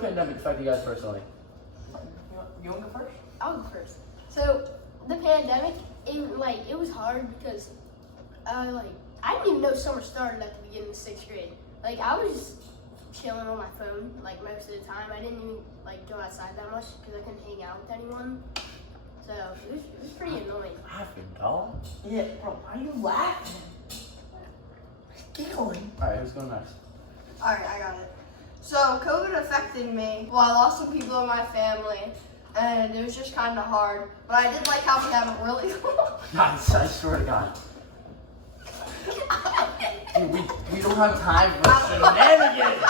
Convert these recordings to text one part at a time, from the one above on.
the pandemic affect you guys personally? You want to go first? I'll go first. So the pandemic, it was hard because I didn't even know summer started at the beginning of 6th grade. Like I was just chilling on my phone like most of the time. I didn't even go outside that much because I couldn't hang out with anyone. So it was pretty annoying. Laughing, dog. Yeah, bro, why are you laughing? Giggling. Alright, who's going next? Alright, I got it. So COVID affected me. Well, I lost some people in my family, and it was just kind of hard. But I did like how we have a really Guys, I swear to God. Dude, we don't have time for shenanigans.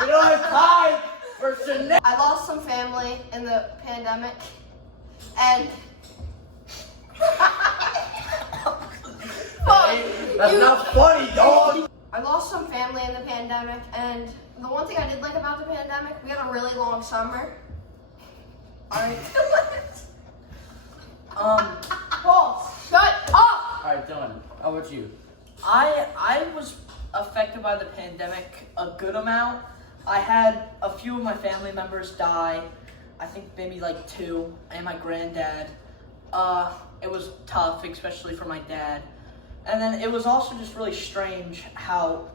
We don't have time for shenanigans. I lost some family in the pandemic, and That's not funny, dog. I lost some family in the pandemic, and the one thing I did like about the pandemic, we had a really long summer. Alright. Paul, shut up! Alright, Dylan, how about you? I was affected by the pandemic a good amount. I had a few of my family members die. I think maybe like 2, and my granddad. It was tough, especially for my dad. And then it was also just really strange how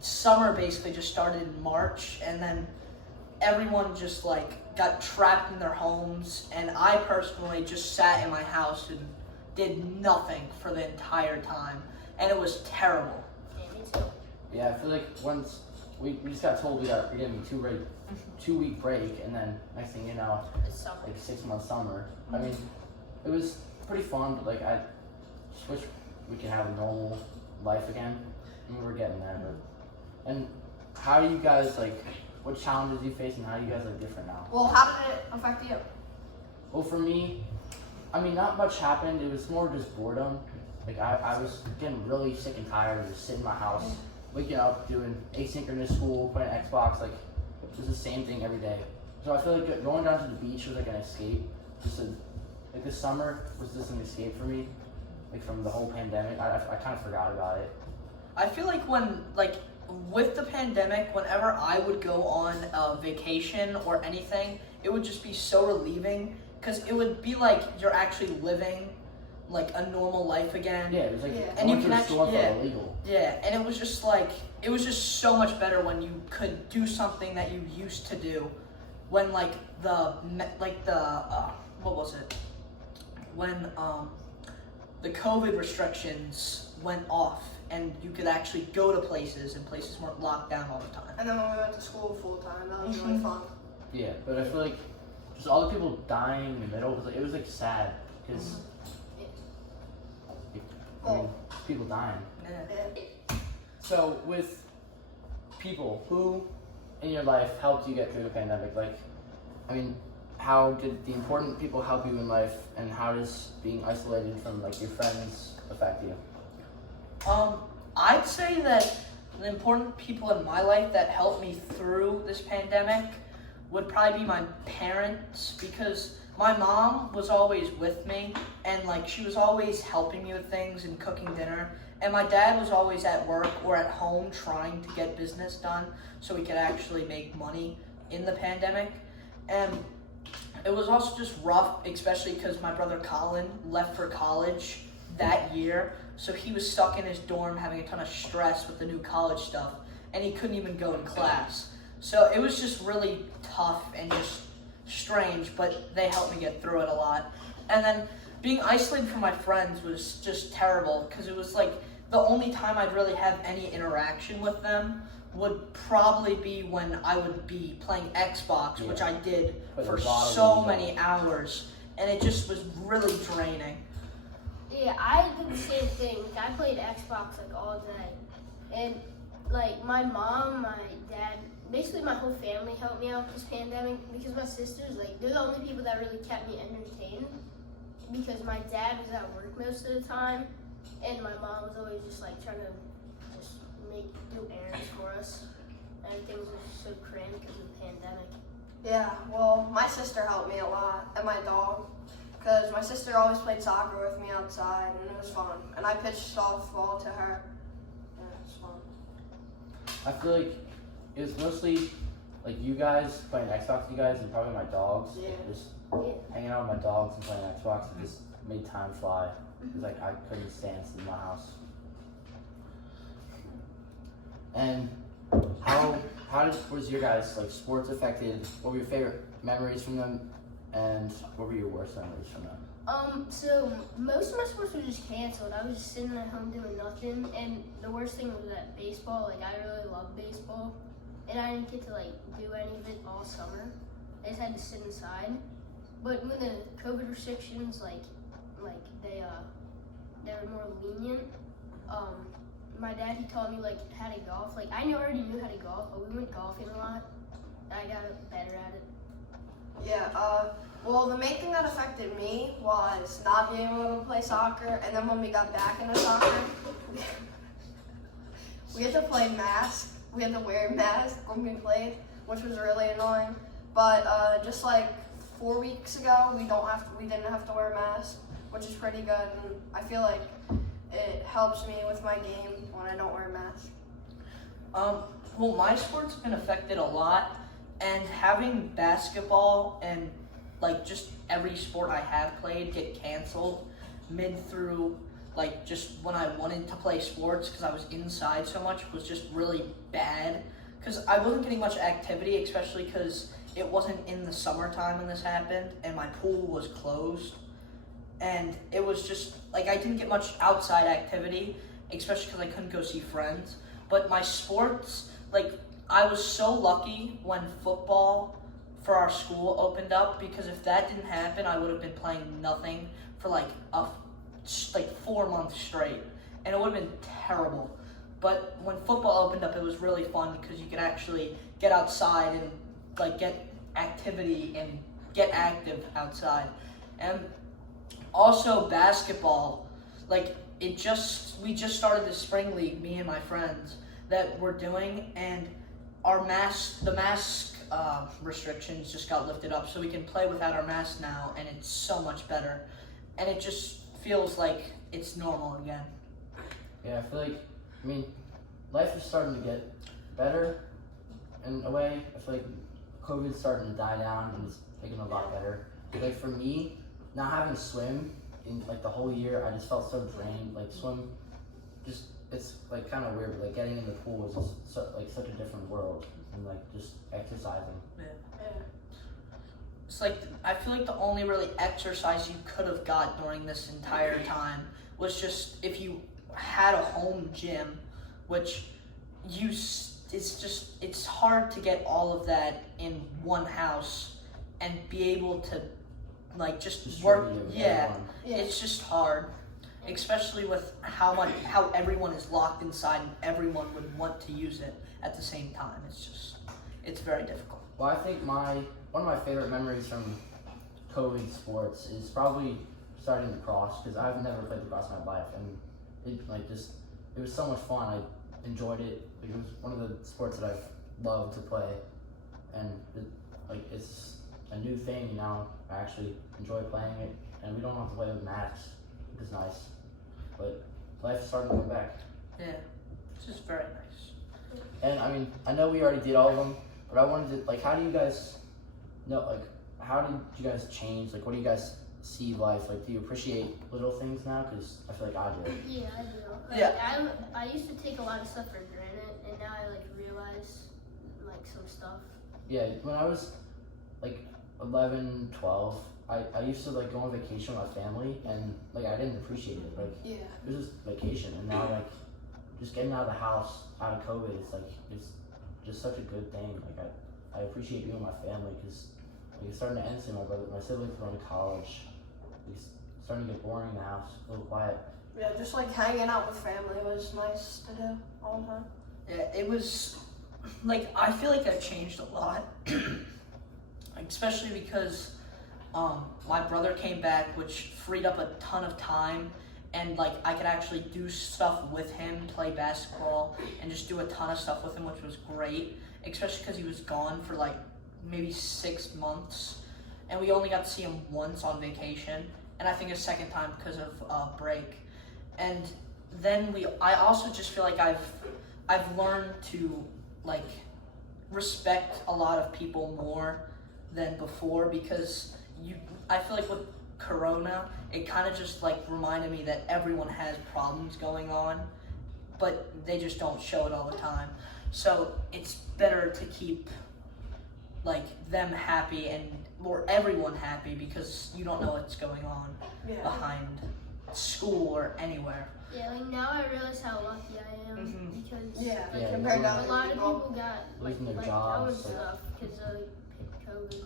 summer basically just started in March, and then everyone just got trapped in their homes, and I personally just sat in my house and did nothing for the entire time, and it was terrible. Yeah, me too. Yeah, I feel like once we just got told we're getting a 2-week break, and then next thing you know, It's summer. 6-month summer. I mean, it was pretty fun, but I just wish we could have a normal life again. I mean, we're getting there, but. And how do you guys what challenges you face, and how do you guys are different now? Well, how did it affect you? Well, for me, I mean, not much happened. It was more just boredom. I was getting really sick and tired of just sitting in my house, waking up, doing asynchronous school, playing Xbox. It was the same thing every day. So I feel like going down to the beach was an escape. This summer was just an escape for me, from the whole pandemic. I kind of forgot about it. I feel like with the pandemic, whenever I would go on a vacation or anything, it would just be so relieving, because it would be like you're actually living a normal life again. Yeah, it was and you can actually illegal. Yeah, and it was just so much better when you could do something that you used to do, when what was it? When the COVID restrictions went off, and you could actually go to places, and places weren't locked down all the time. And then when we went to school full time, that was really fun. Yeah, but I feel like just all the people dying in the middle was sad, because people dying. Yeah. So with people who in your life helped you get through the pandemic, how did the important people help you in life, and how does being isolated from your friends affect you? I'd say that the important people in my life that helped me through this pandemic would probably be my parents, because my mom was always with me, and she was always helping me with things and cooking dinner, and my dad was always at work or at home trying to get business done so we could actually make money in the pandemic. And it was also just rough, especially because my brother Colin left for college that year, so he was stuck in his dorm having a ton of stress with the new college stuff, and he couldn't even go in class. So it was just really tough and just strange, but they helped me get through it a lot. And then being isolated from my friends was just terrible, because it was the only time I'd really have any interaction with them would probably be when I would be playing Xbox, which I did for so many hours, and it just was really draining. Yeah, I did the same thing. I played Xbox all day, and my mom, my dad, basically my whole family helped me out this pandemic, because my sisters, they're the only people that really kept me entertained, because my dad was at work most of the time, and my mom was always just trying to just do errands for us, and things were so cramped because of the pandemic. Yeah, well, my sister helped me a lot, and my dog, because my sister always played soccer with me outside, and it was fun. And I pitched softball to her, and it was fun. I feel like it was mostly like you guys playing Xbox, you guys, and probably my dogs. Yeah. Just Yeah. hanging out with my dogs and playing Xbox, it just made time fly. It was like I couldn't stand sitting in my house. And was your guys like sports affected? What were your favorite memories from them, and what were your worst memories from them? So most of my sports were just canceled. I was just sitting at home doing nothing, and the worst thing was that baseball. Like I really love baseball, and I didn't get to like do any of it all summer. I just had to sit inside. But when the COVID restrictions like they were more lenient, my dad, he taught me like how to golf. Like I already knew how to golf, but we went golfing a lot. I got better at it. Yeah, well, the main thing that affected me was not being able to play soccer, and then when we got back into soccer, we had to play mask. We had to wear masks when we played, which was really annoying. But just like 4 weeks ago, we didn't have to wear masks, which is pretty good, and I feel like it helps me with my game when I don't wear a mask. Well, my sport's been affected a lot, and having basketball and like just every sport I have played get canceled mid through like just when I wanted to play sports because I was inside so much was just really bad because I wasn't getting much activity, especially because it wasn't in the summertime when this happened and my pool was closed, and it was just like I didn't get much outside activity, especially because I couldn't go see friends. But my sports, like I was so lucky when football for our school opened up, because if that didn't happen, I would have been playing nothing for like 4 months straight, and it would have been terrible. But when football opened up, it was really fun because you could actually get outside and like get activity and get active outside. And also basketball, like we just started the spring league, me and my friends, that we're doing, and the mask restrictions just got lifted up, so we can play without our mask now, and it's so much better, and it just feels like it's normal again. Yeah, I feel like, life is starting to get better in a way. I feel like COVID's starting to die down and it's getting a lot better. Like for me, not having to swim in like the whole year, I just felt so drained. Like swim, just it's like kind of weird. But, like getting in the pool is just such a different world, and like just exercising. Yeah. It's like I feel like the only really exercise you could have got during this entire time was just if you had a home gym, which it's hard to get all of that in one house and be able to like just work. Yeah, it's just hard, especially with how everyone is locked inside and everyone would want to use it at the same time. It's very difficult. Well, I think one of my favorite memories from COVID sports is probably starting lacrosse, because I've never played lacrosse in my life, and it was so much fun. I enjoyed it. It was one of the sports that I've loved to play, and it's a new thing, you know. I actually enjoy playing it, and we don't have to play with masks, which is nice. But life's starting to come back. Yeah, it's just very nice. And I know we already did all of them, but I wanted to, how do you guys know, how did you guys change? What do you guys see life? Do you appreciate little things now? Because I feel like I do. Yeah, I do. Yeah. I used to take a lot of stuff for granted, and now I realize some stuff. Yeah, when I was 11, 12, I used to go on vacation with my family, and I didn't appreciate it. It was just vacation, and now just getting out of the house, out of COVID, it's just such a good thing. I appreciate being with my family, because it's starting to end soon. My siblings are going to college. It's starting to get boring in the house, a little quiet. Yeah, just hanging out with family was nice to do all the time. Yeah, it was I feel like I've changed a lot, especially because my brother came back, which freed up a ton of time, and I could actually do stuff with him, play basketball, and just do a ton of stuff with him, which was great, especially because he was gone for maybe 6 months, and we only got to see him once on vacation, and I think a second time because of break. And then I also just feel like I've learned to respect a lot of people more than before because I feel like with Corona, it kind of just like reminded me that everyone has problems going on, but they just don't show it all the time. So it's better to keep like them happy or everyone happy because you don't know what's going on behind school or anywhere. Yeah, like now I realize how lucky I am because compared to a lot of people got like losing their let jobs, go and like- stuff because of COVID.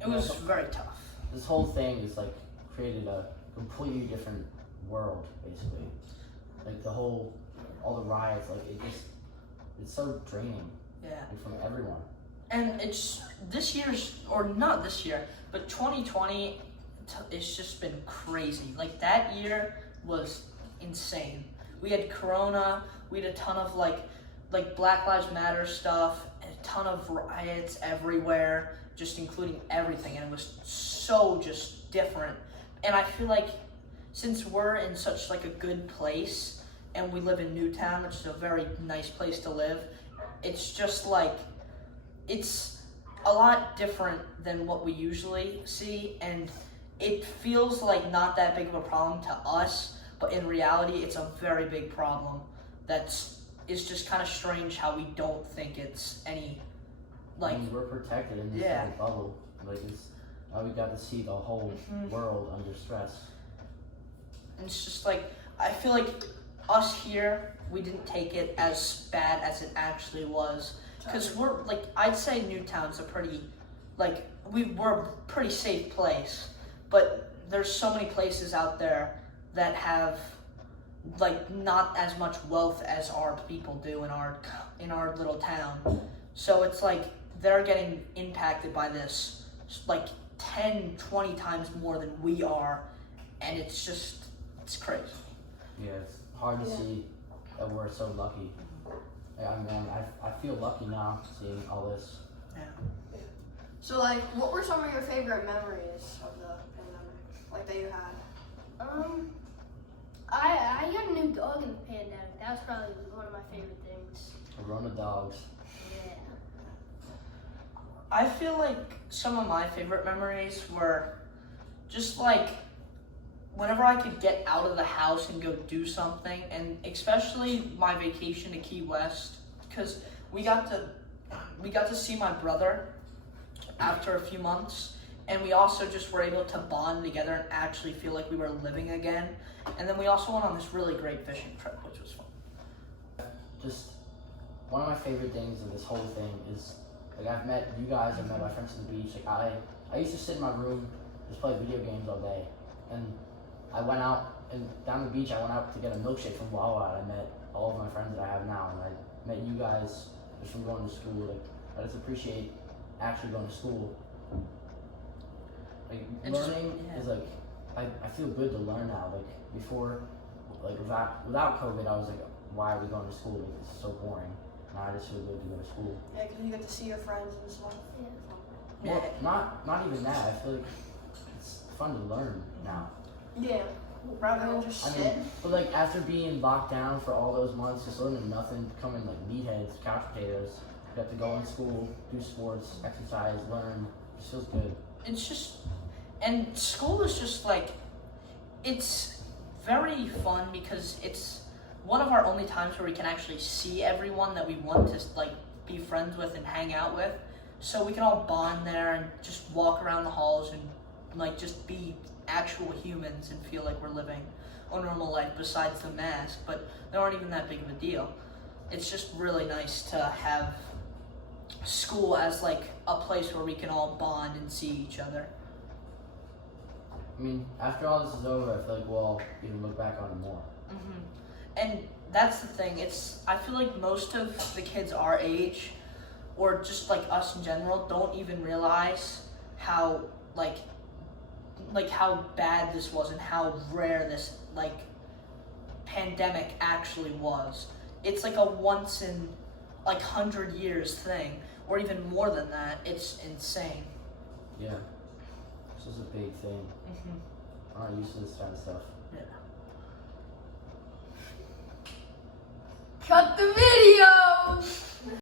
It was very tough. This whole thing is like created a completely different world, basically. Like all the riots, like it's so draining. Yeah. Like, from everyone. And it's this year's, or not this year, but 2020, it's just been crazy. Like that year was insane. We had Corona, we had a ton of like Black Lives Matter stuff, a ton of riots everywhere, just including everything, and it was so just different. And I feel like since we're in such like a good place, and we live in Newtown, which is a very nice place to live, it's just like, it's a lot different than what we usually see, and it feels like not that big of a problem to us, but in reality, it's a very big problem. It's just kind of strange how we don't think it's any, like... I mean, we're protected in this little bubble. Like, we got to see the whole world under stress. And it's just like, I feel like us here, we didn't take it as bad as it actually was. Because we're, like, I'd say Newtown's a pretty, like, we're a pretty safe place. But there's so many places out there that have, like, not as much wealth as our people do in our little town. So it's like, they're getting impacted by this, like, 10, 20 times more than we are. And it's crazy. Yeah, it's hard to see that we're so lucky. Yeah, I mean, I feel lucky now seeing all this. Yeah. So, like, what were some of your favorite memories of the pandemic, like, that you had? I got a new dog in the pandemic. That was probably one of my favorite things. Corona dogs. Yeah. I feel like some of my favorite memories were just like whenever I could get out of the house and go do something, and especially my vacation to Key West, because we got to see my brother after a few months, and we also just were able to bond together and actually feel like we were living again. And then we also went on this really great fishing trip, which was fun. Just one of my favorite things of this whole thing is, like, I've met you guys, I've met my friends at the beach. Like, I used to sit in my room, just play video games all day, and I went out, and down the beach I went out to get a milkshake from Wawa, and I met all of my friends that I have now, and I met you guys just from going to school. Like, I just appreciate actually going to school. Like, learning is like, I feel good to learn now. Like, before, like, without COVID, I was like, why are we going to school? Like, it's so boring. Now I just feel good to go to school. Yeah, because you get to see your friends and stuff. Well, not even that. I feel like it's fun to learn now. Yeah, rather than just I sit. mean, but like after being locked down for all those months, just learning nothing, becoming like meatheads, couch potatoes. You have to go in school, do sports, exercise, learn. It just feels good. It's just, and school is just like, it's very fun because it's one of our only times where we can actually see everyone that we want to like be friends with and hang out with. So we can all bond there and just walk around the halls and like just be actual humans and feel like we're living a normal life besides the mask, but they aren't even that big of a deal. It's just really nice to have school as like a place where we can all bond and see each other. I mean, after all this is over, I feel like we'll all even look back on it more. And that's the thing, I feel like most of the kids our age, or just like us in general, don't even realize how like how bad this was and how rare this like pandemic actually was. It's like a once in like 100 years thing, or even more than that. It's insane. Yeah. This is a big thing. I'm not used to this kind of stuff. Yeah. Cut the video!